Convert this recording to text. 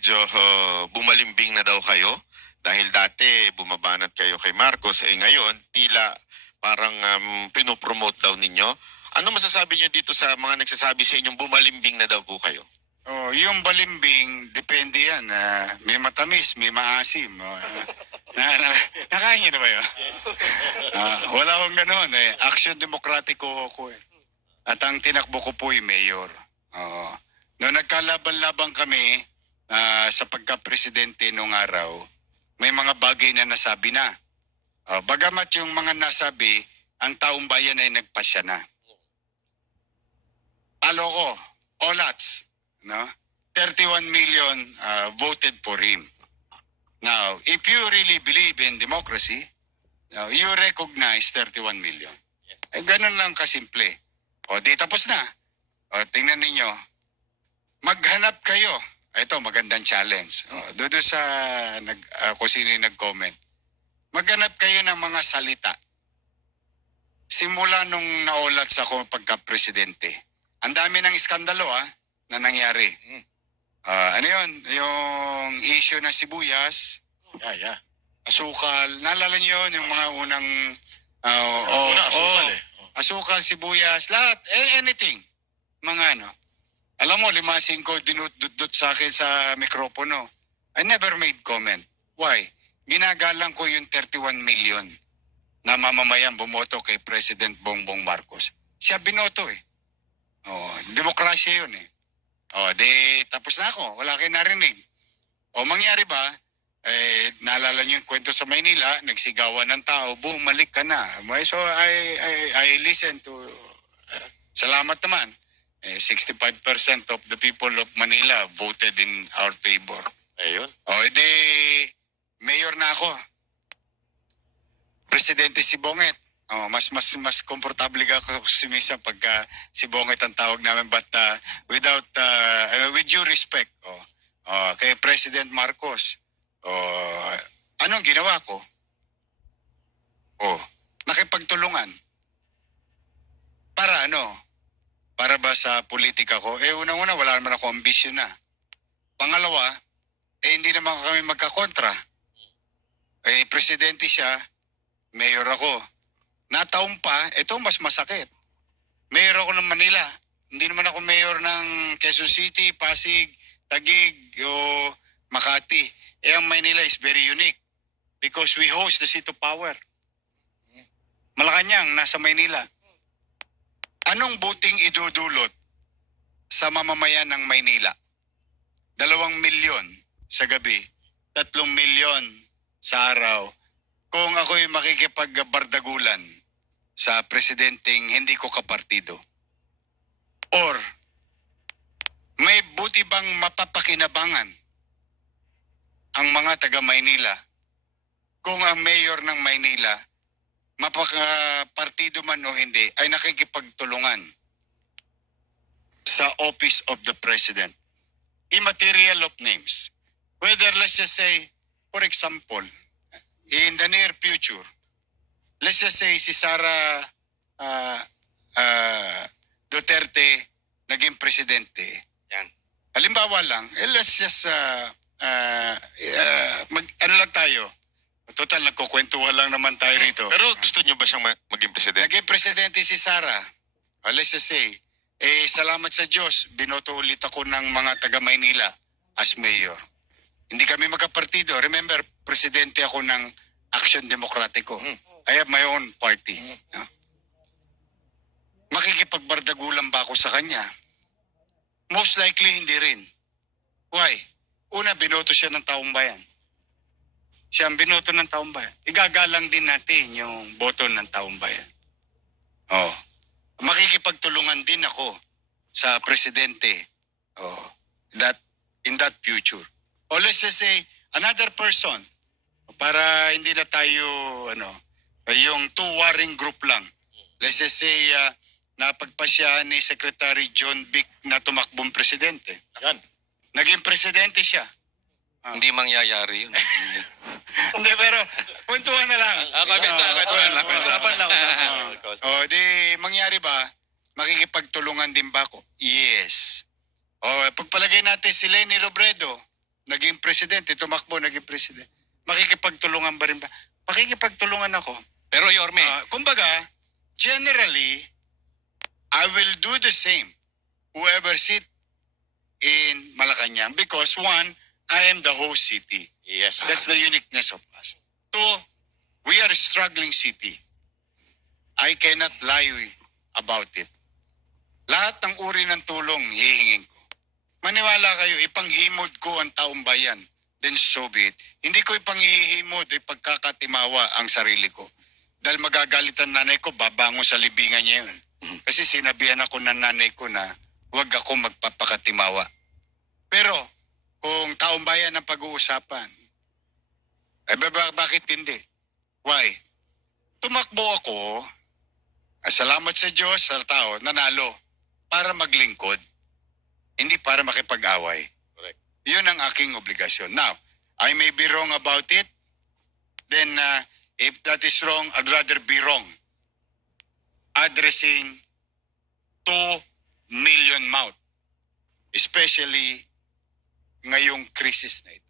medyo bumalimbing na daw kayo dahil dati bumabanat kayo kay Marcos, ngayon tila parang pinopromote daw ninyo. Ano masasabi niyo dito sa mga nagsasabi sa inyong bumalimbing na daw po kayo? Oh, yung balimbing, depende yan. May matamis, may maasim. Nakain niyo na ba yun? Wala akong ganun. Action Demokratiko ako eh. At ang tinakbo ko po yung mayor. Noong nagkalaban-laban kami sa pagka-presidente nung araw, may mga bagay na nasabi na. Bagamat yung mga nasabi, ang taong bayan ay nagpasya na. Talo ko, Olats, no? 31 million voted for him. Now, if you really believe in democracy, you recognize 31 million. Ganun lang kasimple. Di tapos na. Tingnan ninyo. Maghanap kayo. Ito, magandang challenge. Doon sa kung sino yung nag-comment. Maghanap kayo ng mga salita. Simula nung naulat sa ako pagka-presidente. Ang dami ng iskandalo na nangyari. Ano yun? Yung issue ng sibuyas. Asukal. Naalala niyo yun? Yung mga unang... asukal asukal, sibuyas, lahat. Anything. Mga ano. Alam mo, 5-5 dinududot sa akin sa mikropono. I never made comment. Why? Ginagalang ko yung 31 million na mamamayan bumoto kay President Bongbong Marcos. Siya binoto eh. Demokrasya yun eh. Di tapos na ako. Wala kayo narinig. Mangyari ba? Naalala niyo yung kwento sa Maynila, nagsigawan ng tao, bumalik ka na. So I listen to, salamat naman. 65% of the people of Manila voted in our favor. Ayun. Di mayor na ako. Presidente si Bonget. Mas komportable ako sumisa pagka si Bonget ang tawag namin, but with due respect kay President Marcos. Anong ginawa ko? Nakipagtulungan. Para ano? Para ba sa politika ko? Unang-una, wala naman ako ambisyon na. Pangalawa, hindi naman kami magkakontra. Presidente siya, mayor ako. Nataon pa, ito mas masakit. Mayor ako ng Manila. Hindi naman ako mayor ng Quezon City, Pasig, Taguig, o Makati. Ang Manila is very unique because we host the seat of power. Malacanang, nasa Maynila. Anong buting idudulot sa mamamayan ng Maynila? 2 milyon sa gabi, 3 milyon sa araw. Kung ako'y makikipagbardagulan sa presidenteng hindi ko kapartido. Or, may buti bang mapapakinabangan ang mga taga Maynila kung ang mayor ng Maynila, mapakapartido man o hindi, ay nakikipagtulungan sa office of the president. Immaterial of names. Whether, let's just say, for example, in the near future, let's just say si Sara Duterte naging presidente. Yan. Halimbawa lang, let's just ano lang tayo. Total, nagkukwentuhan lang naman tayo rito. Pero gusto niyo ba siyang maging presidente? Naging presidente si Sara. Let's just say, salamat sa Diyos, binoto ulit ako ng mga taga Maynila as mayor. Hindi kami magkapartido. Remember, presidente ako ng Action Demokratiko. I have my own party. Makikipagbardagulan ba ako sa kanya? Most likely, hindi rin. Why? Una, binoto siya ng taong bayan. Siya ang binoto ng taong bayan. Igagalang din natin yung boto ng taong bayan. Makikipagtulungan din ako sa presidente in that future. Or let's just say, another person, para hindi na tayo, yung two warring group lang. Let's just say, napagpasya ni Secretary John Vic na tumakbong presidente. Yan. Naging presidente siya. Hindi mangyayari yun. Hindi, pero puntuhan na lang. Kwentuhan lang. Usapan lang. Di mangyari ba, makikipagtulungan din ba ako? Yes. Pagpalagay natin si Leni Robredo, naging presidente, tumakbo, naging presidente. Makikipagtulungan ba rin ba? Makikipagtulungan ako. Pero Yorme, Kumbaga, generally, I will do the same. Whoever sit in Malacanang, because one, I am the host city. Yes. That's the uniqueness of us. Two, we are a struggling city. I cannot lie about it. Lahat ng uri ng tulong hihingin ko. Maniwala kayo, ipanghimod ko ang taong bayan. Then so be it. Hindi ko ipanghihimod, ipagkakatimawa ang sarili ko. Dahil magagalitan nanay ko, babango sa libingan niya yun. Kasi sinabihan ako ng nanay ko na huwag ako magpapakatimawa. Pero, kung taong bayan ang pag-uusapan, bakit hindi? Why? Tumakbo ako, salamat sa Diyos, sa tao, nanalo, para maglingkod. Hindi para makipag-away. Correct. Yun ang aking obligasyon. Now, I may be wrong about it. Then, if that is wrong, I'd rather be wrong. Addressing 2 million mouth. Especially ngayong krisis na ito.